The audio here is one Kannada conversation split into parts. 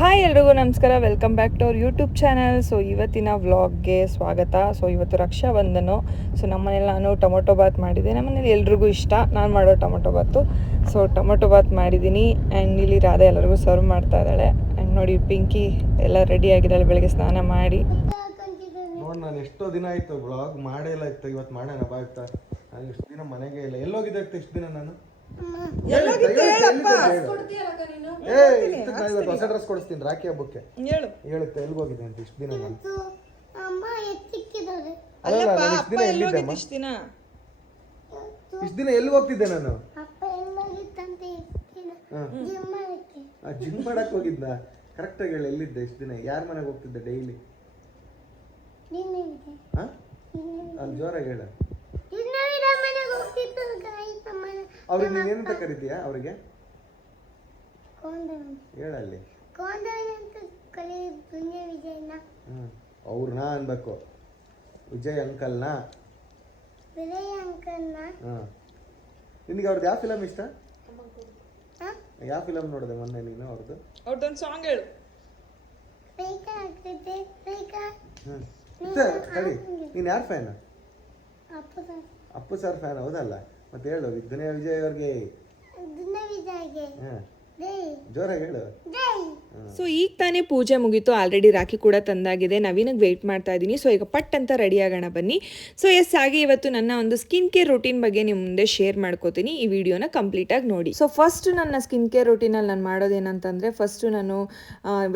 ಹಾಯ್ ಎಲ್ರಿಗೂ ನಮಸ್ಕಾರ, welcome back to our YouTube channel. So ಇವತ್ತಿನ ವ್ಲಾಗ್ಗೆ ಸ್ವಾಗತ. ಸೊ ಇವತ್ತು ರಕ್ಷಾಬಂಧನ. ಸೊ ನಮ್ಮನೇಲಿ ನಾನು ಟೊಮೊಟೊ ಬಾತ್ ಮಾಡಿದ್ದೆ. ನಮ್ಮನೇಲಿ ಎಲ್ರಿಗೂ ಇಷ್ಟ ನಾನು ಮಾಡೋ ಟೊಮೊಟೊ ಬಾತು. ಸೊ ಟೊಮೊಟೊ ಬಾತ್ ಮಾಡಿದ್ದೀನಿ. ಆ್ಯಂಡ್ ಇಲ್ಲಿ ರಾಧಾ ಎಲ್ಲರಿಗೂ ಸರ್ವ್ ಮಾಡ್ತಾ ಇದ್ದಾಳೆ. ಆ್ಯಂಡ್ ನೋಡಿ ಪಿಂಕಿ ಎಲ್ಲ ರೆಡಿ ಆಗಿದ್ದಾಳೆ ಬೆಳಗ್ಗೆ ಸ್ನಾನ ಮಾಡಿ. ನೋಡಿ ನಾನು ಎಷ್ಟೋ ದಿನ ಆಯ್ತು ವ್ಲಾಗ್ ಮಾಡೇ ಇಲ್ಲ ಇತ್ತು. ಇವತ್ತು ಮಾಡೋಣ ಬಾ ಇತ್ತ. ನಾನು ಎಷ್ಟು ದಿನ ಮನೆಗೆ ಇಲ್ಲ. ಎಲ್ಲೋಗಿದ್ದೆ ಇಷ್ಟು ದಿನ ನಾನು? ಹೊಸ ಡ್ರೆಸ್ ಕೊಡಿಸ್ತೀನಿ ರಾಖಿ ಹಬ್ಬಕ್ಕೆ. ಹೇಳುತ್ತೆ ಎಲ್ಗೋಗಿದೆ ಅಂತ ಇಷ್ಟು ದಿನ ನಾನು. ಇಷ್ಟು ದಿನ ಎಲ್ಲಿ ಹೋಗ್ತಿದ್ದೆ ನಾನು? ಜಿಮ್ ಮಾಡಕ್ ಹೋಗಿದ್ದ. ಕರೆಕ್ಟ್ ಆಗಿ ಹೇಳಿ ಎಲ್ಲಿದ್ದೆ ಇಷ್ಟು ದಿನ? ಯಾರ ಮನೆಗೆ ಹೋಗ್ತಿದ್ದೆ ಡೈಲಿ? ಅಲ್ಲಿ ಜೋರಾಗಿ ಹೇಳ. ಅವ್ರಿಗೆ ನೀನೇನಂತ ಕರಿತೀಯಾ? ಅವ್ರಿಗೆ ಹೇಳಲ್ಲಿ. ಅವ್ರನ್ನ ಅನ್ಬೇಕು. ವಿಜಯ್ ಅಂಕಲ್ನ. ನಿನಗೆ ಅವ್ರದ್ದು ಯಾವ ಫಿಲಮ್ ಇಷ್ಟ? ಯಾವ ಫಿಲಮ್ ನೋಡಿದೆ ಮೊನ್ನೆ ನೀನು ಅವ್ರದ್ದು? ಅವ್ರದ್ದೊಂದು ಸಾಂಗ್ ಹೇಳು. ನೀನು ಯಾರ ಫ್ಯಾನ್? Appu sir fan. ಹೌದಲ್ಲ? ಮತ್ತೆ ಹೇಳು ದುನಿಯಾ ವಿಜಯ್ ಅವ್ರಿಗೆ. ಜೋರಾಗಿ ಹೇಳು. ಸೊ ಈಗ ತಾನೇ ಪೂಜೆ ಮುಗೀತು. ಆಲ್ರೆಡಿ ರಾಖಿ ಕೂಡ ತಂದಾಗಿದೆ. ನವೀನಿಗೆ ವೆಯ್ಟ್ ಮಾಡ್ತಾ ಇದ್ದೀನಿ. ಸೊ ಈಗ ಪಟ್ ಅಂತ ರೆಡಿ ಆಗೋಣ ಬನ್ನಿ. ಸೊ ಹಾಗೆ ಇವತ್ತು ನನ್ನ ಒಂದು ಸ್ಕಿನ್ ಕೇರ್ ರೂಟೀನ್ ಬಗ್ಗೆ ನಿಮ್ಮ ಮುಂದೆ ಶೇರ್ ಮಾಡ್ಕೋತೀನಿ. ಈ ವಿಡಿಯೋನ ಕಂಪ್ಲೀಟಾಗಿ ನೋಡಿ. ಸೊ ಫಸ್ಟ್ ನನ್ನ ಸ್ಕಿನ್ ಕೇರ್ ರೂಟೀನಲ್ಲಿ ನಾನು ಮಾಡೋದೇನಂತಂದರೆ, ಫಸ್ಟು ನಾನು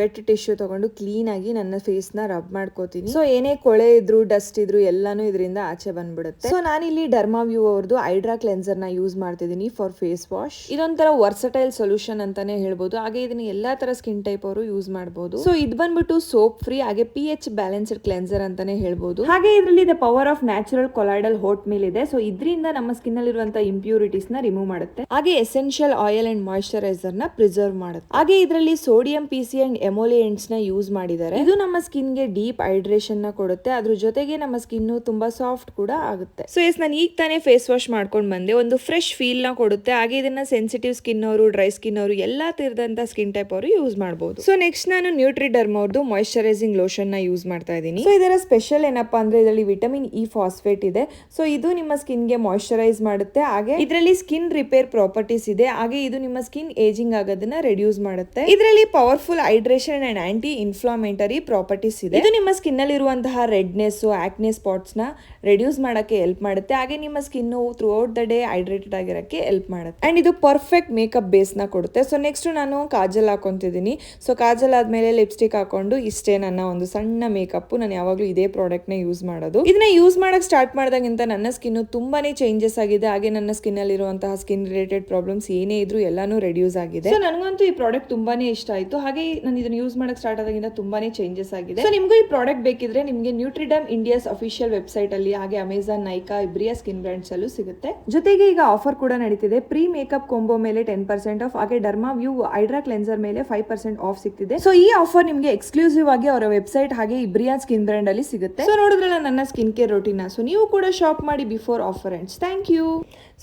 ವೆಟ್ ಟಿಶ್ಯೂ ತೊಗೊಂಡು ಕ್ಲೀನಾಗಿ ನನ್ನ ಫೇಸ್ನ ರಬ್ ಮಾಡ್ಕೋತೀನಿ. ಸೊ ಏನೇ ಕೊಳೆ ಇದ್ರು ಡಸ್ಟ್ ಇದ್ರು ಎಲ್ಲಾನು ಇದರಿಂದ ಆಚೆ ಬಂದ್ಬಿಡುತ್ತೆ. ಸೊ ನಾನಿಲ್ಲಿ ಡರ್ಮಾವ್ಯೂ ಅವ್ರದ್ದು ಹೈಡ್ರಾ ಕ್ಲೆನ್ಸರ್ನ ಯೂಸ್ ಮಾಡ್ತಿದ್ದೀನಿ ಫಾರ್ ಫೇಸ್ ವಾಶ್. ಇದೊಂಥರ ವರ್ಸಟೈಲ್ ಸೊಲ್ಯೂಷನ್ ಅಂತಾನೆ ಹೇಳ್ಬೋದು. ಹಾಗೆ ಇದನ್ನ ಎಲ್ಲಾ ತರ ಸ್ಕಿನ್ ಟೈಪ್ ಅವರು ಯೂಸ್ ಮಾಡಬಹುದು. ಸೊ ಇದು ಬಂದ್ಬಿಟ್ಟು ಸೋಪ್ ಫ್ರೀ ಹಾಗೆ pH ಬ್ಯಾಲೆನ್ಸ್ಡ್ ಕ್ಲೆನ್ಸರ್ ಅಂತಾನೆ ಹೇಳ್ಬೋದು. ಹಾಗೆ ಇದರಲ್ಲಿ the power of natural colloidal vote mill ಇದೆ. ಸೊ ಇದರಿಂದ ನಮ್ಮ ಸ್ಕಿನ್ ಅಲ್ಲಿ ಇರುವಂತಹ ಇಂಪ್ಯೂರಿಟೀಸ್ ನ ರಿಮೂವ್ ಮಾಡುತ್ತೆ. ಹಾಗೆ ಎಸೆನ್ಷಿಯಲ್ ಆಯಿಲ್ ಅಂಡ್ ಮಾಯಿಶ್ಚರೈಸರ್ ನ ಪ್ರಿಸರ್ವ್ ಮಾಡುತ್ತೆ. ಹಾಗೆ ಇದರಲ್ಲಿ ಸೋಡಿಯಂ PC ಅಂಡ್ ಎಮೋಲಿಯೆಂಟ್ಸ್ ನ ಯೂಸ್ ಮಾಡಿದ್ದಾರೆ. ಇದು ನಮ್ಮ ಸ್ಕಿನ್ ಗೆ ಡೀಪ್ ಹೈಡ್ರೇಷನ್ ನ ಕೊಡುತ್ತೆ. ಅದ್ರ ಜೊತೆಗೆ ನಮ್ಮ ಸ್ಕಿನ್ ತುಂಬಾ ಸಾಫ್ಟ್ ಕೂಡ ಆಗುತ್ತೆ. ಸೊ ನಾನು ಈಗ ತಾನೇ ಫೇಸ್ ವಾಶ್ ಮಾಡ್ಕೊಂಡು ಬಂದೆ. ಒಂದು ಫ್ರೆಶ್ ಫೀಲ್ ನ ಕೊಡುತ್ತೆ. ಹಾಗೆ ಇದನ್ನ ಸೆನ್ಸಿಟಿವ್ ಸ್ಕಿನ್ ಅವರು, ಡ್ರೈ ಸ್ಕಿನ್ ಅವರು ಎಲ್ಲಾ ತೀರದಂತ ಸ್ಕಿನ್ ಟೈಪ್ ಅವರು ಯೂಸ್ ಮಾಡಬಹುದು. ಸೊ ನೆಕ್ಸ್ಟ್ ನಾನು ನ್ಯೂಟ್ರಿಡರ್ಮ್ ಅವ್ರದ್ದು ಮಾಯಿಶ್ಚರೈಸಿಂಗ್ ಲೋಷನ್ ನ ಯೂಸ್ ಮಾಡ್ತಾ ಇದ್ದೀನಿ. ಸೊ ಇದರ ಸ್ಪೆಷಲ್ ಏನಪ್ಪಾ ಅಂದ್ರೆ ಇದರಲ್ಲಿ ವಿಟಮಿನ್ ಇ ಫಾಸ್ಫೇಟ್ ಇದೆ. ಸೊ ಇದು ನಿಮ್ಮ ಸ್ಕಿನ್ ಗೆ ಮಾಯಿಶ್ಚರೈಸ್ ಮಾಡುತ್ತೆ. ಹಾಗೆ ಇದರಲ್ಲಿ ಸ್ಕಿನ್ ರಿಪೇರ್ ಪ್ರಾಪರ್ಟೀಸ್ ಇದೆ. ಹಾಗೆ ಇದು ನಿಮ್ಮ ಸ್ಕಿನ್ ಏಜಿಂಗ್ ಆಗೋದನ್ನ ರೆಡ್ಯೂಸ್ ಮಾಡುತ್ತೆ. ಇದರಲ್ಲಿ powerful hydration and anti inflammatory properties ಇದೆ. ಇದು ನಿಮ್ಮ ಸ್ಕಿನ್ ಅಲ್ಲಿ ಇರುವಂತಹ ರೆಡ್ನೆಸ್, ಆಕ್ನೆ ಸ್ಪಾಟ್ಸ್ ನ ರೆಡ್ಯೂಸ್ ಮಾಡಕ್ಕೆ ಹೆಲ್ಪ್ ಮಾಡುತ್ತೆ. ಹಾಗೆ ನಿಮ್ಮ skin throughout the day hydrated ಆಗಿರಕ್ಕೆ ಹೆಲ್ಪ್ ಮಾಡುತ್ತೆ. ಅಂಡ್ ಇದು ಪರ್ಫೆಕ್ಟ್ ಮೇಕಪ್ ಬೇಸ್ ನ ಕೊಡುತ್ತೆ. ಸೊ ನೆಕ್ಸ್ಟ್ ನಾನು ಕಾಜಲ್ ಹಾಕೊಂತಿದ್ದೀನಿ. ಸೊ ಕಾಜಲ್ ಆದ್ಮೇಲೆ ಲಿಪ್ಸ್ಟಿಕ್ ಹಾಕೊಂಡು ಇಷ್ಟೇ ನನ್ನ ಒಂದು ಸಣ್ಣ ಮೇಕಪ್. ನಾನು ಯಾವಾಗಲೂ ಇದೇ ಪ್ರಾಡಕ್ಟ್ ನ ಯೂಸ್ ಮಾಡೋದು. ಇದನ್ನ ಯೂಸ್ ಮಾಡಕ್ ಸ್ಟಾರ್ಟ್ ಮಾಡಿದಾಗಿಂತ ನನ್ನ ಸ್ಕಿನ್ ತುಂಬಾನೇ ಚೇಂಜಸ್ ಆಗಿದೆ. ಹಾಗೆ ನನ್ನ ಸ್ಕಿನ್ ಅಲ್ಲಿ ಇರುವಂತಹ ಸ್ಕಿನ್ ರಿಲೇಟೆಡ್ ಪ್ರಾಬ್ಲಮ್ಸ್ ಏನೇ ಇದ್ರು ಎಲ್ಲಾನು ರೆಡ್ಯೂಸ್ ಆಗಿದೆ. ಸೊ ನನಗಂತೂ ಈ ಪ್ರಾಡಕ್ಟ್ ತುಂಬಾನೇ ಇಷ್ಟ ಆಯ್ತು. ಹಾಗೆ ನಾನು ಇದನ್ನ ಯೂಸ್ ಮಾಡಕ್ ಸ್ಟಾರ್ಟ್ ಆದಾಗಿಂದ ತುಂಬಾನೇ ಚೇಂಜಸ್ ಆಗಿದೆ. ಸೊ ನಿಮಗೂ ಈ ಪ್ರಾಡಕ್ಟ್ ಬೇಕಿದ್ರೆ ನಿಮಗೆ ನ್ಯೂಟ್ರಿಡರ್ಮ್ ಇಂಡಿಯಾಸ್ ಅಫಿಷಿಯಲ್ ವೆಬ್ಸೈಟ್ ಅಲ್ಲಿ, ಹಾಗೆ ಅಮೆಜಾನ್, ನೈಕಾ, ಇಬ್ರಿಯಾ ಸ್ಕಿನ್ ಬ್ರಾಂಡ್ಸ್ ಅಲ್ಲೂ ಸಿಗುತ್ತೆ. ಜೊತೆಗೆ ಈಗ ಆಫರ್ ಕೂಡ ನಡೀತಿದೆ. ಪ್ರೀ ಮೇಕಪ್ ಕಾಂಬೋ ಮೇಲೆ 10% ಆಫ್, ಹಾಗೆ ಡರ್ಮಾವ್ಯೂ ಹೈಡ್ರಾ ಕ್ಲೆನ್ಸರ್ ಮೇಲೆ 5% ಆಫ್ ಸಿಗ್ತಿದೆ. ಸೊ ಈ ಆಫರ್ ನಿಮಗೆ ಎಕ್ಸ್ಕ್ಲೂಸಿವ್ ಆಗಿ ಅವರ ವೆಬ್ಸೈಟ್ ಹಾಗೆ ಇಬ್ರಿಯಾ ಸ್ಕಿನ್ ಬ್ರಾಂಡ್ ಅಲ್ಲಿ ಸಿಗುತ್ತೆ. ಸೊ ನೋಡಿದ್ರಲ್ಲ ನನ್ನ ಸ್ಕಿನ್ ಕೇರ್ ರೂಟೀನ್. ಸೊ ನೀವು ಕೂಡ ಶಾಪ್ ಮಾಡಿ before offer ends. Thank you.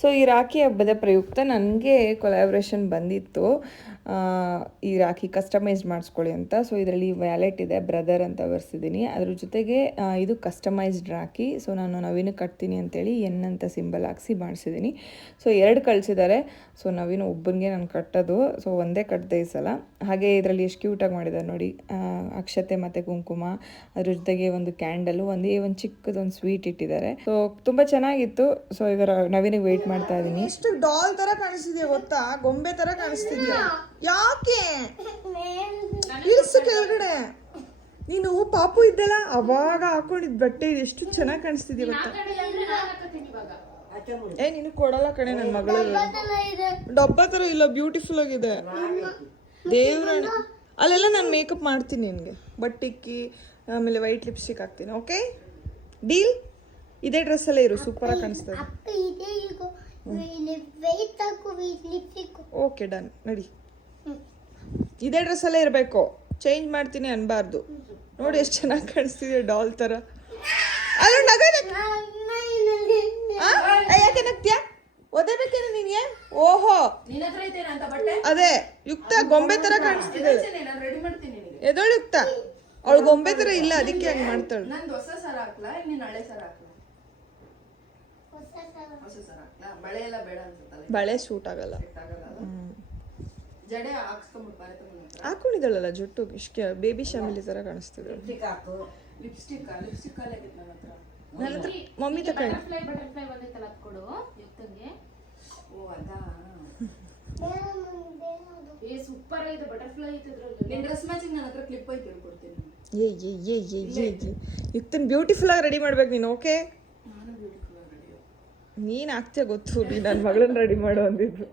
So ಈ ರಾಖಿ ಹಬ್ಬದ ಪ್ರಯುಕ್ತ ನನಗೆ ಕೊಲಾಬ್ರೇಷನ್ ಬಂದಿತ್ತು. ಈ ರಾಖಿ ಕಸ್ಟಮೈಸ್ ಮಾಡಿಸ್ಕೊಳ್ಳಿ ಅಂತ. ಸೊ ಇದರಲ್ಲಿ ವ್ಯಾಲೆಟ್ ಇದೆ, ಬ್ರದರ್ ಅಂತ ಬರ್ಸಿದ್ದೀನಿ. ಅದ್ರ ಜೊತೆಗೆ ಇದು ಕಸ್ಟಮೈಸ್ಡ್ ರಾಖಿ. ಸೊ ನಾನು ನವೀನ ಕಟ್ತೀನಿ ಅಂತೇಳಿ ಎನ್ ಅಂತ ಸಿಂಬಲ್ ಹಾಕ್ಸಿ ಮಾಡಿಸಿದ್ದೀನಿ. ಸೊ 2 ಕಳಿಸಿದ್ದಾರೆ. ಸೊ ನವೀನ ಒಬ್ಬನಿಗೆ ನಾನು ಕಟ್ಟೋದು. ಸೊ ಒಂದೇ ಕಟ್ಟಿದೆ ಈ ಸಲ. ಹಾಗೆ ಇದರಲ್ಲಿ ಎಷ್ಟು ಕ್ಯೂಟಾಗಿ ಮಾಡಿದ್ದಾರೆ ನೋಡಿ. ಅಕ್ಷತೆ ಮತ್ತು ಕುಂಕುಮ, ಅದ್ರ ಜೊತೆಗೆ ಒಂದು ಕ್ಯಾಂಡಲು, ಒಂದು ಚಿಕ್ಕದೊಂದು ಸ್ವೀಟ್ ಇಟ್ಟಿದ್ದಾರೆ. ಸೊ ತುಂಬ ಚೆನ್ನಾಗಿತ್ತು. ಸೊ ಈಗ ನವೀನಿಗೆ ವೆಯ್ಟ್ ಮಾಡ್ತಾ ಇದ್ದೀನಿ. ಎಷ್ಟು ಡಾಲ್ ತರ ಕಾಣಿಸ್ತಿದ್ಯಾ ಗೊತ್ತಾ? ಗೊಂಬೆ ತರ ಕಾಣಿಸ್ತಿದ್ಯಾ. ಯಾಕೆ ಇಳಿಸು ಕೆಳಗಡೆ. ನೀನು ಪಾಪು ಇದ್ದಲ್ಲ ಅವಾಗ ಹಾಕೊಂಡಿದ್ ಬಟ್ಟೆ ಎಷ್ಟು ಚೆನ್ನಾಗಿ ಕಾಣಿಸ್ತಿದ್ಯಾ ಗೊತ್ತಾ? ನೀನು ಕೊಡಲ್ಲ ಕಣೆ ನನ್ನ ಮಗಳು. ಡಬ್ಬ ತರ ಇಲ್ಲ, ಬ್ಯೂಟಿಫುಲ್ ಆಗಿದೆ. ದೇವ್ರಾಣಿ ಅಲ್ಲೆಲ್ಲ ನಾನು ಮೇಕಪ್ ಮಾಡ್ತೀನಿ ನಿನಗೆ. ಬಟ್ಟಿಕ್ಕಿ ಆಮೇಲೆ ವೈಟ್ ಲಿಪ್ಸ್ಟಿಕ್ ಹಾಕ್ತೀನಿ. Okay deal? ಇದೇ ಡ್ರೆಸ್ ಅಲ್ಲೇ ಇರು, ಸೂಪರ್ ಆಗಿ ಕಾಣಿಸ್ತದೆ. Okay done. ನಡಿ, ಇದೇ ಡ್ರೆಸ್ ಅಲ್ಲೇ ಇರಬೇಕು. ಚೇಂಜ್ ಮಾಡ್ತೀನಿ ಅನ್ಬಾರ್ದು. ನೋಡಿ ಎಷ್ಟು ಚೆನ್ನಾಗಿ ಕಾಣಿಸ್ತಿದೆ ಡಾಲ್ ತರ. ಅಲ್ಲ ನಗ ಯಾಕೆ ನಗ್ತೀಯಾ? ಓದಬೇಕೇನೆ ನಿನ್ಗೆ? ಓಹೋ ನಿನ್ನ ಹತ್ರ ಐತೇನ ಅಂತ ಬಟ್ಟೆ ಅದೇ ಯುಕ್ತ ಗೊಂಬೆ ತರ ಕಾಣಿಸ್ತಿದ್ದಾಳೆ. ನಾನು ರೆಡಿ ಮಾಡ್ತೀನಿ ನಿನಗೆ. ಎದೋಳು ಯುಕ್ತ, ಅವಳು ಗೊಂಬೆ ತರ ಇಲ್ಲ, ಅದಕ್ಕೆ ಹಂಗ್ ಮಾಡ್ತಾಳೆ. ನಂದು ಹೊಸ ಸರ ಹಾಕ್ಲಾ ನೀನ್ ಹಳೆ ಸರ ಹಾಕ್ಲಾ? ಹೊಸ ಸರ ಹಾಕ್ಲಾ? ಬಳೆ ಎಲ್ಲ ಬೇಡ ಅನ್ಸುತ್ತಲ್ಲ, ಬಳೆ ಸೂಟ್ ಆಗಲ್ಲ. ಸೆಟ್ ಆಗಲ್ಲ ಅಲ್ಲ? ಜಡೆ ಹಾಕ್ಸ್ಕೊಂಡ್ಬಿಟ್ಟು ಬಾರೆ ತಗೊಂಡು ಹಾಕೊಂಡಿದ್ದಾಳಲ್ಲ ಜುಟ್ಟು, ಇಷ್ಟ ಬೇಬಿ ಶಾಮಿಲಿ ತರ ಕಾಣಿಸ್ತಿದ್ದಾಳೆ. ಲಿಪ್ಸ್ಟಿಕ್ ಅಲ್ಲೇ ಆಗಿತ್ತು ನನ್ನ ಹತ್ರ. ನನ್ನ ಹತ್ರ ಮಮ್ಮಿ ತಗೊಂಡು. ಬಟರ್ಫ್ಲೈ ಬಂದೈತಲ್ಲ ಅದ್ ಕೊಡು ಯುಕ್ತಂಗೆ. ಓ ಅದಾ? ಏ ಸೂಪರ್ ಆಗಿದೆ, ಬಟರ್ಫ್ಲೈ ಐತೆ ಇದ್ರಲ್ಲಿ. ನಿನ್ ಡ್ರೆಸ್ ಮ್ಯಾಚಿಂಗ್ ನನ್ನ ಹತ್ರ ಕ್ಲಿಪ್ ಐತೆ ಹೇಳ್ಕೊಡ್ತೀನಿ. ಯುಕ್ತನ್ ಬ್ಯೂಟಿಫುಲ್ ಆಗಿ ರೆಡಿ ಮಾಡ್ಬೇಕು ನೀನು. ಓಕೆ, ನಾನು ಬ್ಯೂಟಿಫುಲ್ ಆಗಿ ರೆಡಿ. ನೀನ್ ಆಗ್ತೀಯ ಗೊತ್ತು, ನೀ ನನ್ನ ಮಗಳನ್ನ ರೆಡಿ ಮಾಡು ಅಂದಿದ್ದು.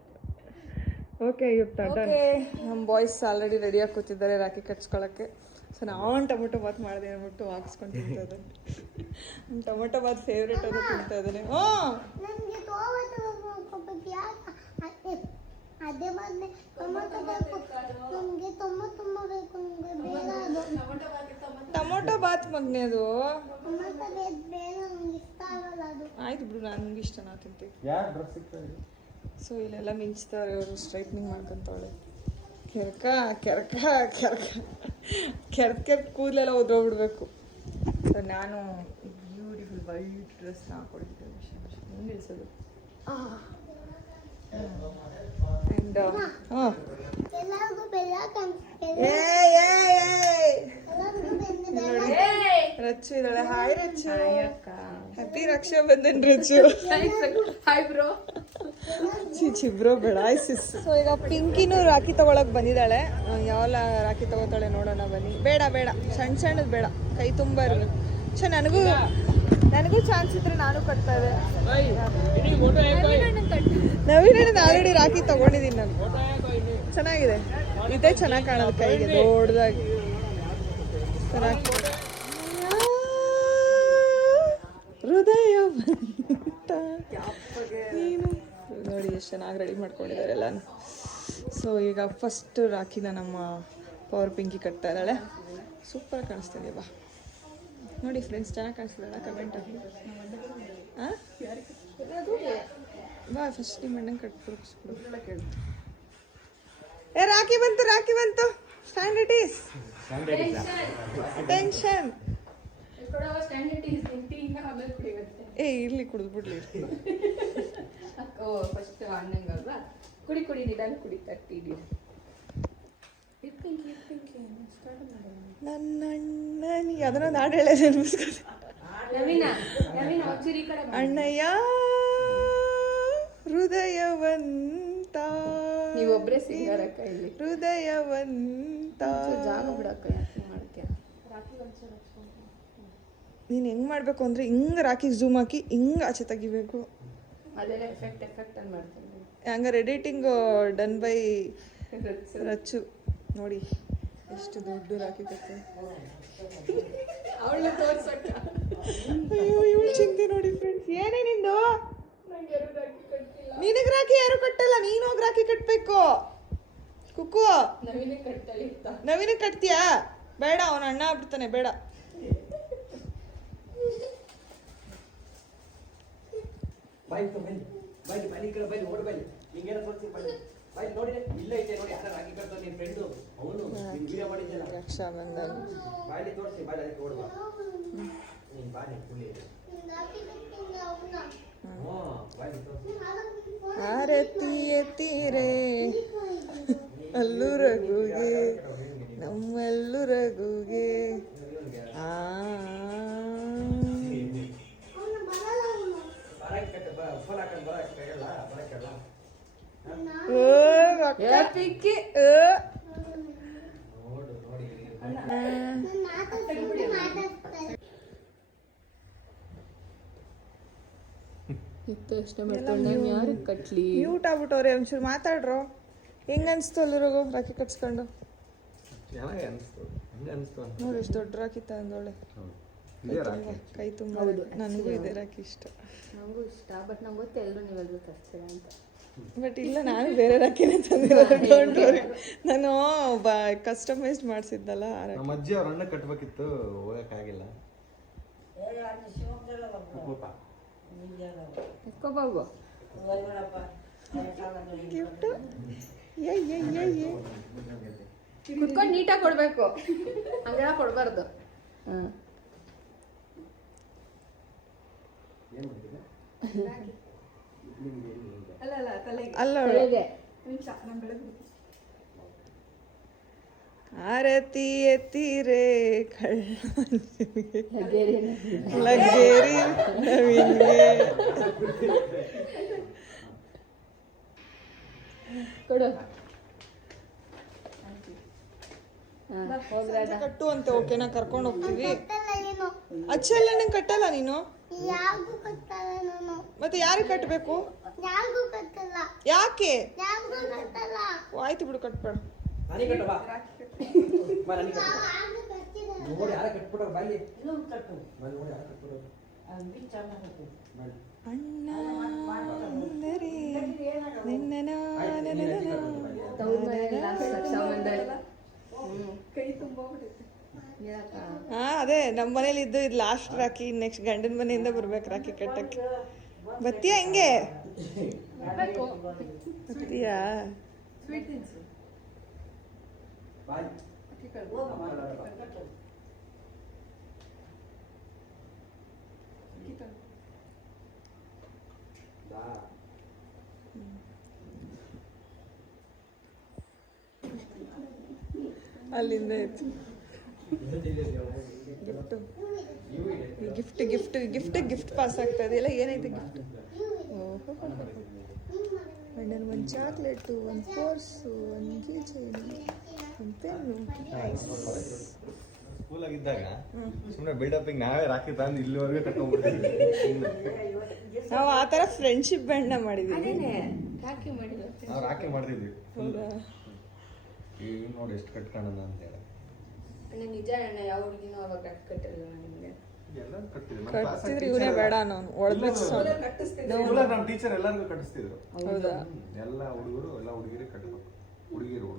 ಓಕೆ ಯುಕ್ತ, ಓಕೆ ನಮ್ಮ ಬಾಯ್ಸ್ ಆಲ್ರೆಡಿ ರೆಡಿಯಾಗಿ ಕೂತಿದ್ದಾರೆ ರಾಖಿ ಕಟ್ಸ್ಕೊಳಕ್ಕೆ. ಸೊ ನಾನು ಟೊಮೊಟೊ ಬಾತ್ ಮಾಡಿದೆ ಅಂದ್ಬಿಟ್ಟು ಹಾಕ್ಸ್ಕೊಂಡು ತಿಂತಾ ಇದ್ದಾನೆ. ನಮ್ಮ ಟೊಮೊಟೊ ಬಾತ್ ಫೇವ್ರೇಟ್ ಅದು ತಿಂತಾ ಇದ್ದಾನೆ. ಟೊಮೊಟೊ ಬಾತ್ ಮಗ್ನೆ ಅದು. ಆಯ್ತು ಬಿಡು, ನನಗೆ ಇಷ್ಟ, ನಾ ತಿಂತೀನಿ. ಯಾರು ಡ್ರೆಸ್ ಸಿಗ್ತಾರೆ? ಸೊ ಇಲ್ಲೆಲ್ಲ ಮಿಂಚ್ತಾರೆ ಅವರು, ಸ್ಟ್ರೈಟ್ನಿಂಗ್ ಮಾಡ್ಕೊಂತಾಳೆ. ಕೆರ್ಕ್ ಕೂದಲೆಲ್ಲ ಉದ್ರೋಗ್ಬಿಡ್ಬೇಕು. ಸೊ ನಾನು ಬ್ಯೂಟಿಫುಲ್ ವೈಟ್ ಡ್ರೆಸ್ನ ಹಾಕೊಂಡಿದ್ದೆ. ಹೆಂಗೆ ಇಳಿಸೋದು? ಆ್ಯಂಡ್ ಹಾಂ ರಚ್ಚು ಇದ್ದಾಳೆ. Hi Rachu. Happy Raksha Bandhan Rachu. Hi bro. ಚಿಬ್ರೋ ಬೇಡ ಸಿಸ್. ಸೊ ಈಗ ಪಿಂಕಿನೂ ರಾಖಿ ತಗೊಳಕ್ ಬಂದಿದ್ದಾಳೆ. ಯಾವ ರಾಖಿ ತಗೋತಾಳೆ ನೋಡೋಣ ಬನ್ನಿ. ಬೇಡ ಬೇಡ, ಸಣ್ಣದು ಬೇಡ, ಕೈ ತುಂಬ ಇರಬೇಕು. ಸೊ ನನಗೂ ಚಾನ್ಸ್ ಇದ್ರೆ ನಾನು ಕಟ್ತಾ ಇದ್ದೆ. ನವೀನ ಆಲ್ರೆಡಿ ರಾಖಿ ತಗೊಂಡಿದ್ದೀನಿ ನಾನು. ಚೆನ್ನಾಗಿದೆ, ಇದೇ ಚೆನ್ನಾಗಿ ಕಾಣೋದು ಕೈಗೆ ದೊಡ್ಡದಾಗಿ. ರಾಖಿ ಹೃದಯ ನೀನು ನೋಡಿ ಎಷ್ಟು ಚೆನ್ನಾಗಿ ರೆಡಿ ಮಾಡ್ಕೊಂಡಿದ್ದಾರೆ ಎಲ್ಲಾನು. ಸೊ ಈಗ ಫಸ್ಟ್ ರಾಖಿನ ನಮ್ಮ ಪವರ್ ಪಿಂಕಿ ಕಟ್ತಾ ಇದ್ದಾಳೆ. ಸೂಪರ್ ಕಾಣಿಸ್ತಿದೆ. ಬಾ ನೋಡಿ ಫ್ರೆಂಡ್ಸ್, ಚೆನ್ನಾಗಿ ಕಾಣಿಸ್ತಿದ್ದಾಳೆ. ಕಮೆಂಟ್ ಹಾಕಿ. ಹಾಂ ಬಾ ಫಸ್ಟ್ ನಿಮ್ಮ ಅಣ್ಣಂಗೆ ಕಟ್ಬಿಡು. ಏ ರಾಖಿ ಬಂತು. Stand it is tension. ಏ ಇರ್ಲಿ, ಕುಡಿದ್ಬಿಡ್ಲಿ. ಓ ಫಸ್ಟ್ ಅಣ್ಣಂಗಲ್ವಾ? ಕುಡಿ ನಿಧಾನ ಕುಡಿ, ತಟ್ಟಿಡಿ. ನನ್ನ ಅಣ್ಣನಿಗೆ ಅದನ್ನೊಂದು ಹಾಡು ಹೇಳೋದು ನೆನಪಿಸ್ಕೊಳ್ಳಿ. ನವೀನ ಒಂಚೂರು ಈ ಕಡೆ ಬಾ. ಅಣ್ಣಯ್ಯ ಹೃದಯವಂತ, ನೀವೊಬ್ರೇ ಸಿಂಗರ್ ಅಕ್ಕ ಇಲ್ಲಿ. ಹೃದಯವಂತ. ಜಾಗ ಬಿಡಕ್ಕ, ಯಾಕೆ ಮಾಡ್ತೀಯ? ನೀನು ಹೆಂಗೆ ಮಾಡಬೇಕು ಅಂದರೆ ಹಿಂಗೆ ರಾಖಿ ಝೂಮ್ ಹಾಕಿ ಹಿಂಗೆ ಆಚೆ ತೆಗಿಬೇಕು. ಅದೆಲ್ಲ ಎಫೆಕ್ಟ್ ಅನ್ನು ಮಾಡ್ತೀನಿ. ಹಂಗಾರೆ ಎಡಿಟಿಂಗ್ ಡನ್ ಬೈ ರಚ್ಚು. ನೋಡಿ ಎಷ್ಟು ದೊಡ್ಡ ರಾಖಿ ಕಟ್ಟ. ಅವಳು ತೋರ್ಸಕ್ಕ. ಅಯ್ಯೋ ಇವಳು ಚಿಂತೆ ನೋಡಿ ಫ್ರೆಂಡ್ಸ್. ಏನೇ ನಿಂದು? ನಿನಗೆ ರಾಖಿ ಯಾರು ಕಟ್ಟಲ್ಲ, ನೀನು ಹೋಗಿ ರಾಖಿ ಕಟ್ಟಬೇಕು. ಕುಕ್ಕು ನವೀನ ಕಟ್ತೀಯಾ? ಬೇಡ, ಅವನ ಅಣ್ಣ ಆಗ್ಬಿಡ್ತಾನೆ, ಬೇಡ. ರಕ್ಷಾ ಬಂಧನ ಆರತಿ ಎತ್ತೀರೆ ಅಲ್ಲು ರಘುಗೆ, ನಮ್ಮಲ್ಲು ರಘುಗೆ. ಯಾರು ಕಟ್ಲಿ? ಮ್ಯೂಟ್ ಆಗ್ಬಿಟ್ಟವ್ರೆ, ಒಂಚೂರು ಮಾತಾಡ್ರು. ಹೆಂಗ ಅನ್ಸ್ತು ಅಲ್ಲಿರೋಗು ರಾಖಿ ಕಟ್ಸ್ಕೊಂಡು? ಚೆನ್ನಾಗಿ ಅನಿಸ್ತು. ಹಂಗೆ ಅನಿಸ್ತು ಅಂತ ನೋಡಿ ಎಷ್ಟು ದೊಡ್ಡ ರಾಖಿ ತಂದವಳೆ. ಕೈ ತುಂಬ. ನನಗೂ ಇದೆ ರಾಖಿ ಇಷ್ಟ. ನಂಗೂ ಇಷ್ಟ, ಬಟ್ ನಂಗೆ ಗೊತ್ತು ಎಲ್ಲರೂ ನೀವೆಲ್ಲರೂ ತರ್ತೀರ ಅಂತ. ಬಟ್ ಇಲ್ಲ, ನಾನು ಬೇರೆ ರಾಖಿನೇ ತಂದಿರೋದು. ನಾನು ಕಸ್ಟಮೈಸ್ಡ್ ಮಾಡಿಸಿದ್ದಲ್ಲ. ನಮ್ಮ ಅಜ್ಜಿ ಅವ್ರ ಅಣ್ಣ ಕಟ್ಬೇಕಿತ್ತು, ಹೋಗಕ್ಕಾಗಿಲ್ಲ. ಎತ್ಕೋ ಬಾಬು. ಗಿಫ್ಟ್ ಕುತ್ಕೊಂಡು ನೀಟಾಗಿ ಕೊಡ್ಬೇಕು, ಹಂಗೆಲ್ಲ ಕೊಡ್ಬಾರ್ದು. ಅಲ್ಲ ತಲೆಗೆ ಆರತಿ ಎತ್ತಿರೆ ಲಗೇರಿ ಲಗ್ಗೇರಿ ನವೀನ್ಗೆ. ಕೊಡು. ಹೋಗ್ರಾದ ಕಟ್ಟು ಅಂತ ಓಕೆನಾ, ಕರ್ಕೊಂಡು ಹೋಗ್ತೀವಿ. ಅಚ್ಚಲ್ಲ ನಂಗೆ ಕಟ್ಟಲ್ಲ ನೀನು, ಮತ್ತೆ ಯಾರಿಗೆ ಕಟ್ಟಬೇಕು? ಯಾಕೆ? ಆಯ್ತು ಬಿಡು, ಕಟ್ಬೇಡ. ಅಣ್ಣ ಅಂದರೆ ನಿನ್ನ ತವ್ರ ಮನೆಯಲ್ಲಿ ಸಂಬಂಧ ಹಾ ಅದೇ ನಮ್ಮ ಮನೇಲಿ ಇದ್ದು ಇದು ಲಾಸ್ಟ್ ರಾಖಿ. ನೆಕ್ಸ್ಟ್ ಗಂಡನ ಮನೆಯಿಂದ ಬರ್ಬೇಕು ರಾಖಿ ಕಟ್ಟಕ್ಕೆ. ಬತ್ತೀಯಾ ಹಿಂಗೆ? ಬತ್ತೀಯಾ? ಅಲ್ಲಿಂದ ಆಯ್ತು gift gift gift gift pass ಆಗ್ತಾ ಇದೆಯಲ್ಲ. ಏನೈತೆ ಗಿಫ್ಟ್? ಓಹೋ, ಅಣ್ಣನ ಒಂದು ಚಾಕ್ಲೇಟು, ಒಂದು ಪರ್ಸು, ಒಂದು ಕೀ ಚೈನು, ಒಂದು ಪೆನ್ನು. ಸ್ಕೂಲಾಗಿದ್ದಾಗ ಸುಮ್ಮನೆ ಬಿಲ್ಡಪ್ಪಿಗೆ ನಾವೇ ರಾಖಿ ತಂದು ಇಲ್ಲಿವರೆಗೂ ಕಟ್ಕೊಂಡ್ಬಿಡ್ತೀವಿ. ನಾವು ಆ ಥರ ಫ್ರೆಂಡ್ಶಿಪ್ ಬ್ಯಾಂಡ್ನ ಮಾಡಿದ್ದೀವಿ. ರಾಖಿ ಮಾಡಿಲ್ಲ. ನಾವು ರಾಖಿ ಮಾಡ್ತಿದ್ವಿ. ಹೌದಾ? ಈಗ ನೋಡಿ ಎಷ್ಟು ಕಟ್ಕೊಳ್ಳೋಣ ಅಂತ ಹೇಳಿ ಅಣ್ಣ ನಿಜ ಅಣ್ಣ, ಯಾವ ಹುಡುಗಿನೂ ಅವಾಗ ಕಟ್ಟಿರಲ್ಲ ನನಗೆ. ಎಲ್ಲರೂ ಕಟ್ತಿದ್ರೆ ಇವನೇ ಬೇಡ ನಾನು ಒಳಬಿಟ್ಟು. ನಮ್ಮ ಟೀಚರ್ ಎಲ್ಲರಿಗೂ ಕಟ್ಟಿಸ್ತಿದ್ರು. ಹೌದಾ? ಎಲ್ಲ ಹುಡುಗರು ಎಲ್ಲ ಹುಡುಗಿರಿಗೆ ಕಟ್ಟಬೇಕು. ಹುಡುಗಿರು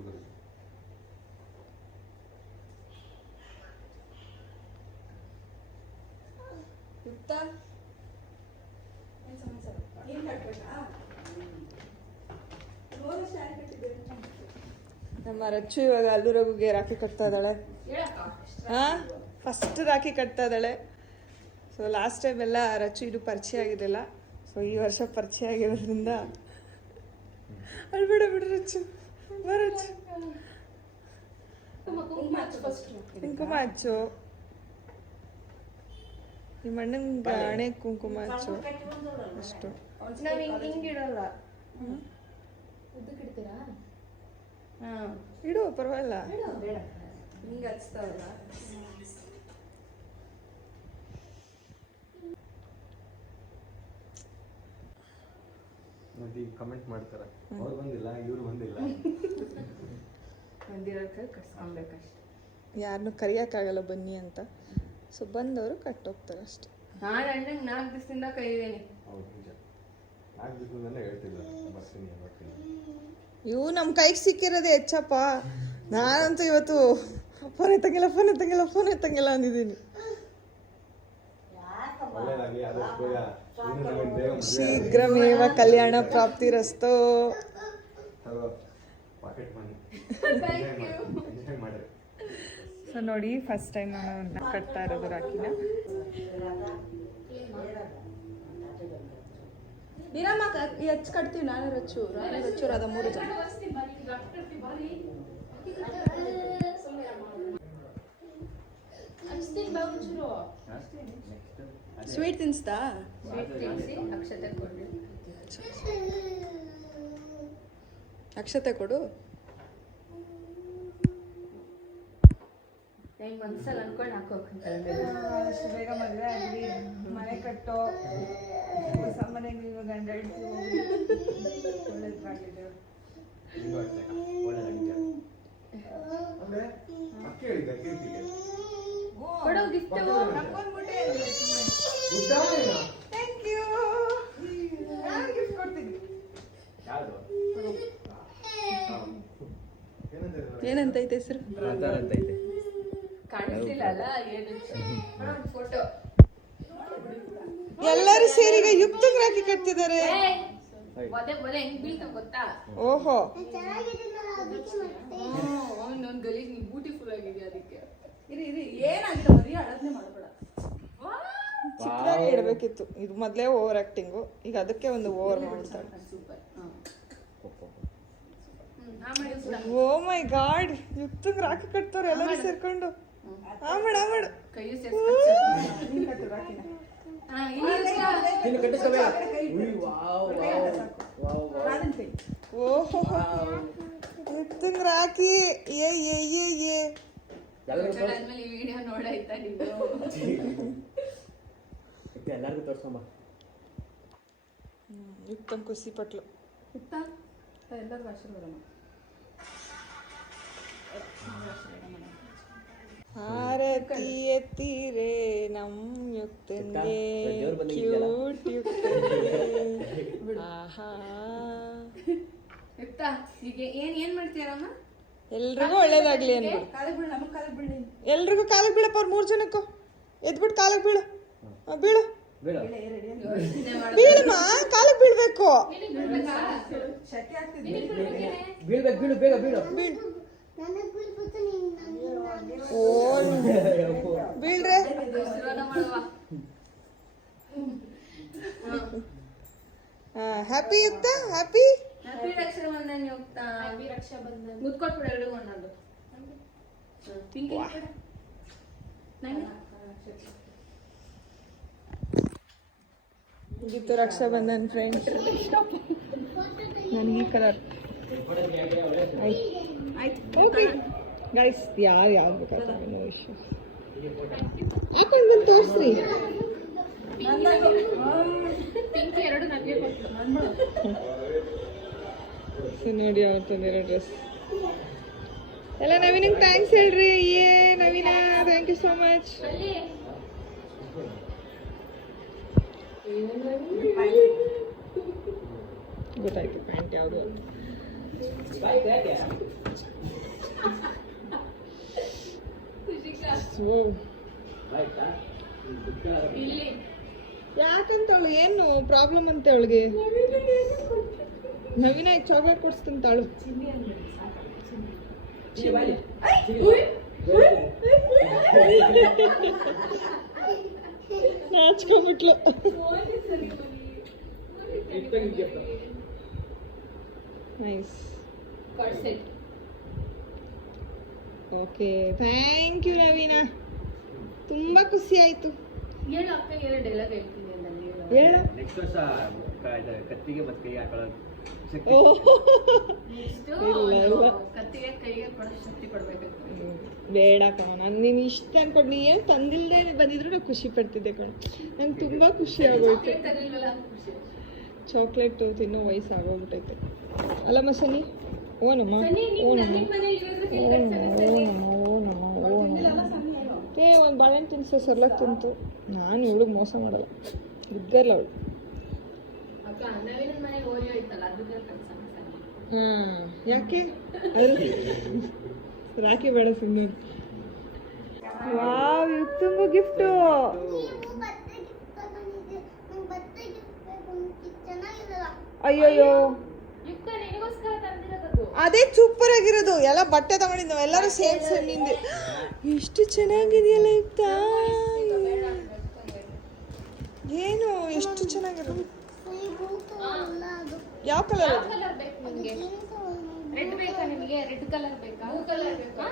ನಮ್ಮ ರಚ್ಚು ಇವಾಗ ಅಲ್ಲು ರಘುಗೆ ರಾಖಿ ಕಟ್ತಾ ಇದ್ದಾಳೆ. ಹಾ, ಫಸ್ಟ್ ರಾಖಿ ಕಟ್ತಾ ಇದ್ದಾಳೆ. ಸೊ ಲಾಸ್ಟ್ ಟೈಮ್ ಎಲ್ಲ ರಚ್ಚು ಇದು ಪರಿಚಯ ಆಗಿರಲಿಲ್ಲ. ಸೊ ಈ ವರ್ಷ ಪರಿಚಯ ಆಗಿರೋದ್ರಿಂದ ಅಳ್ಬೇಡ ಬಿಡು ರಚ್ಚು. ಬರಚ್ಚು ಕುಂಕುಮ ಹಚ್ಚು. ನಿಮ್ಮ ಅಣ್ಣಂಗೆ ಹಣೆ ಕುಂಕುಮ ಹಚ್ಚು ಅಷ್ಟು. ನಾವು ಹಿಂಗಿಡಲ್ಲ. ಉದ್ದಕ್ಕೆ ಇಡ್ತೀರಾ? ಹಾಂ ಇಡು, ಪರವಾಗಿಲ್ಲ. ಬೇಡ, ಹಿಂಗೆ ಹಚ್ತಾವಲ್ಲ. ನೋಡಿ ಕಮೆಂಟ್ ಮಾಡ್ತಾರೆ, ಅವ್ರು ಬಂದಿಲ್ಲ ಇವ್ರು ಬಂದಿಲ್ಲ. ಬಂದಿರೋಕ್ಕೆ ಕಟ್ಸ್ಕೊಬೇಕಷ್ಟೆ. ಯಾರನ್ನೂ ಕರಿಯೋಕ್ಕಾಗಲ್ಲ ಬನ್ನಿ ಅಂತ. ಸೊ ಬಂದವರು ಕಟ್ಟೋಗ್ತಾರೆ ಅಷ್ಟೆ. ನಾನು ಅಣ್ಣಂಗೆ 4 ದಿವಸದಿಂದ ಕರೀತೀನಿ. ಹೌದು ನಿಜ, 4 ದಿವಸದಿಂದಲೇ ಹೇಳ್ತಿದ್ದ ಬರ್ತೀನಿ. ಇವು ನಮ್ಮ ಕೈಗೆ ಸಿಕ್ಕಿರೋದೇ ಹೆಚ್ಚಪ್ಪ. ನಾನಂತೂ ಇವತ್ತು ಫೋನ್ ಎತ್ತಂಗಿಲ್ಲ ಅಂದಿದ್ದೀನಿ. ಒಳ್ಳೆಯದಾಗಲಿ, ಆದಷ್ಟು ಬೇಗ ಶೀಘ್ರಮೇವ ಕಲ್ಯಾಣ ಪ್ರಾಪ್ತಿರಸ್ತೋ. ಪಾಕೆಟ್ ಮನಿ ಎಂಜಾಯ್ ಮಾಡಿ. ಸೊ ನೋಡಿ, ಫಸ್ಟ್ ಟೈಮ್ ನಾನು ಕಟ್ತಾ ಇರೋದು ರಾಖಿನ. ನೀರಮ್ಮ ಹೆಚ್ಚು ಕಟ್ತೀವಿ. ನಾನು ರಚ್ಚು ಅದ 3 ಜನ. ಸ್ವೀಟ್ ತಿನ್ಸ್ತಾ? ಸ್ವೀಟ್ ತಿನ್ನಿಸಿ ಅಕ್ಷತೆ ಕೊಡಿ. ಅಕ್ಷತೆ ಕೊಡು. ಹೆಂಗೆ ಮನ್ಸಲ್ಲಿ ಅನ್ಕೊಂಡು ಹಾಕೋಕಂತಾರೆ. ಅಷ್ಟು ಬೇಗ ಮದುವೆ ಆಗಲಿ, ಮನೆ ಕಟ್ಟೋ, ಹೊಸ ಮನೆಗೆ ನೀವು ಗಂಡ ಹೆಂಡತಿ ಹೋಗಿ ಒಳ್ಳೇದಾಗಿದೆ. ಅಂದ್ರೆ ಅಕ್ಕಿ ಹೇಳಿದ್ದೆ ಕೀರ್ತಿಗೆ ಕೊಡೋ ಗಿಫ್ಟ್. Thank you. ನಾನು ಗಿಫ್ಟ್ ಕೊಡ್ತೀನಿ. ಏನಂತೈತೆ ಹೆಸರು? ಕಾಣಿಸ್ಲಿಲ್ಲ ಅಲ್ಲ, ಏನು ಫೋಟೋ. ಎಲ್ಲರೂ ಸೇರಿಗ ಯುಕ್ತಕ್ಕೆ ರಾಖಿ ಕಟ್ತಿದ್ದಾರೆ. ಒದೆ ಒದೆ ಹೆಂಗ್ ಬೀಳ್ತಾವ ಗೊತ್ತಾ? ಓಹೋ ಅವ್ನ್ ಗಲೀಜ್ ನೀ ಬ್ಯೂಟಿಫುಲ್ ಆಗಿದೆ ಅದಕ್ಕೆ. ಇರಿ ಇರಿ ಏನಾಗಿಲ್ಲ ಬರೀ ಅಳದ್ನೆ ಮಾಡಬೇಡ. ಚಿಕ್ಕದಾಗಿ ಇಡಬೇಕಿತ್ತು. ಇದು ಮೊದಲೇ ಓವರ್ ಆಕ್ಟಿಂಗು, ಈಗ ಅದಕ್ಕೆ ಒಂದು ಓವರ್ ಮಾಡ್ಬಿಡ್ತಾಳೆ. ಸೂಪರ್. ಓ ಮೈ ಗಾಡ್, ಯುಕ್ತಂಗ್ ರಾಖಿ ಕಟ್ತಾರೆ ಎಲ್ಲರೂ ಸೇರ್ಕೊಂಡು. ಮಾಡು ಕೈ ಓಹೋ ಯುಕ್ತಂಗ್ ರಾಖಿ. ಏ ಏ ಏ ಏ ಆದ್ಮೇಲೆ ಈ ವಿಡಿಯೋ ನೋಡಾಯ್ತಾ ನೀವು? ಎಲ್ಲರಿಗೂ ತೋರ್ಸ್ಕೊಂಬ. ಯುಕ್ತಂಗ್ ಖುಷಿ ಪಟ್ಲು. ಎಲ್ಲರಿಗೂ ಆಶೀರ್ವಾದ ಮಾಡು. ಆರತಿ ಎತ್ತೀರೆ ನಮ್ ಯುಕ್ತಂಗೆ, ಕ್ಯೂಟ್ ಯುಕ್ತಂಗೆ. ಆಹಾ ಯುಕ್ತ ಈಗ ಏನ್ ಮಾಡ್ತೀರಮ್ಮ? ಎಲ್ರಿಗೂ ಒಳ್ಳೇದಾಗ್ಲಿ ಅನ್ಬಿಡು. ಕಾಲಿಗೆ ಬೀಳು, ನಮಗ್ ಕಾಲಿಗೆ ಬೀಳಿ. ಎಲ್ರಿಗೂ ಕಾಲಿಗೆ ಬೀಳಪ್ಪ, ಅವ್ರು 3 ಜನಕ್ಕೂ ಎದ್ಬಿಟ್ಟು ಕಾಲಿಗೆ ಬೀಳು. ಬೀಳು ಬೀಳಮ್ಮ, ಕಾಲಿಗೆ ಬೀಳ್ಬೇಕು. ಬೀಳ್ಬೇಕು, ಬೀಳು ಬೇಗ ಬೀಳು. ಓ ಬೀಳ್ರೆ. ಹ್ಯಾಪಿ ಯುಕ್ತ, ಹ್ಯಾಪಿ ಹ್ಯಾಪಿ ರಕ್ಷಾಬಂಧನ್ ಯುಕ್ತ. ಹ್ಯಾಪಿ ರಕ್ಷಾಬಂಧನ್. ಮುದ್ಕೊಟ್ಬಿಡು ಎಲ್ರಿಗೂ ಒಂದೊಂದು. ಪಿಂಕಿ ಮುಗೀತು ರಕ್ಷಾಬಂಧನ್ ಫ್ರೆಂಡ್ಸ್. ನನಗೆ ಈ ಕಲರ್ ಆಯ್ತು. ಓಕೆ ಗೈಸ್, ಯಾವ್ದು ಬೇಕಾದ್ರೆ ನೋ ಇಶ್ಯೂ. ಹಾಕೊಂಡು ಬಂದು ತೋರಿಸ್ರಿ. ಪಿಂಕಿ ಎರಡು ನನಗೆ ಕೊಟ್ಟು ನೋಡಿ ಅವತ್ತೊಂದಿರೋ ಡ್ರೆಸ್ ಎಲ್ಲ. ನವೀನಿಗೆ ಥ್ಯಾಂಕ್ಸ್ ಹೇಳ್ರಿ. ಏ Naveen, thank you so much. ಗೊತ್ತಾಯ್ತು ಪ್ಯಾಂಟ್ ಯಾವುದು ಅಂತ. ಯಾಕಂತ ಅವಳು ಏನು ಪ್ರಾಬ್ಲಮ್ ಅಂತ ಅವಳಿಗೆ? ನವೀನ ಚಾಕ್ಲೇಟ್ ಕೊಡ್ಸ್ತಂತಾಳು. ನಾಚ್ಕೊಂಡ್ಬಿಟ್ಲು. Nice. Okay, thank you Naveen, ತುಂಬಾ ಖುಷಿ ಆಯ್ತು. ಹೇಳು ಅಕ್ಕ, ಹೇಳು ಡೈಲಾಗ್ ಹೇಳ್ತೀನಿ ನನಗೆ. ಹೇಳು. ನೆಕ್ಸ್ಟ್ ವರ್ಷ ಕತ್ತಿಗೆ ಮತ್ತೆ ಕೈ ಹಾಕೊಳ್ಳೋದು. ಕತ್ತಿಗೆ ಕೈಗೆ ಕೊಡೋ ಶಕ್ತಿ ಕೊಡ್ಬೇಕು. ಬೇಡ ಕಣ, ನೀನು ಇಷ್ಟ ಅನ್ಕೊಂಡು ನೀ ಏನು ತಂದಿಲ್ದೇ ಬಂದಿದ್ರು ನಾನು ಖುಷಿ ಪಡ್ತಿದ್ದೆ ಕಣ. ನಂಗೆ ತುಂಬಾ ಖುಷಿ ಆಗೋಯ್ತು. ಚಾಕ್ಲೇಟ್ ತಿನ್ನೋ ವಯಸ್ಸು ಆಗೋಗ್ಬಿಟ್ಟೈತೆ ಅಲ್ಲಮ್ಮ ಸನಿ. ಓನಮ್ಮ ಏ ಒಂದು ಬಾಳೆಹಣ್ಣು ತಿನ್ಸ ಸರ್ಲಕ್ ತಿಂತು. ನಾನು ಇವಳಿಗೆ ಮೋಸ ಮಾಡಲ್ಲ, ಇದ್ದಲ್ಲ ಅವಳು. ಯಾಕೆ ರಾಖಿ ಬೇಡ ಸುಮ್ಮನೆ. ವಾವ್, ಯುಕ್ತಂಗು ಗಿಫ್ಟು. ಅಯ್ಯೋಯ್ಯೋ, ಅದೇ ಸೂಪರ್ ಆಗಿರೋದು. ಎಲ್ಲ ಬಟ್ಟೆ ತಗೊಂಡಿದ್ದು ಎಲ್ಲರೂ ಸೇಮ್ ಸೇಮ್. ನಿಂದು ಎಷ್ಟು ಚೆನ್ನಾಗಿದೆಯಲ್ಲ ಯುಕ್ತ. ಏನು ಎಷ್ಟು ಚೆನ್ನಾಗಿರೋದು. ಯಾವ ಕಲರ್? ರೆಡ್ ಬೇಕಾ ನಿಮಗೆ? ರೆಡ್ ಕಲರ್ ಬೇಕಾ? ಬ್ಲೂ ಕಲರ್ ಬೇಕಾ?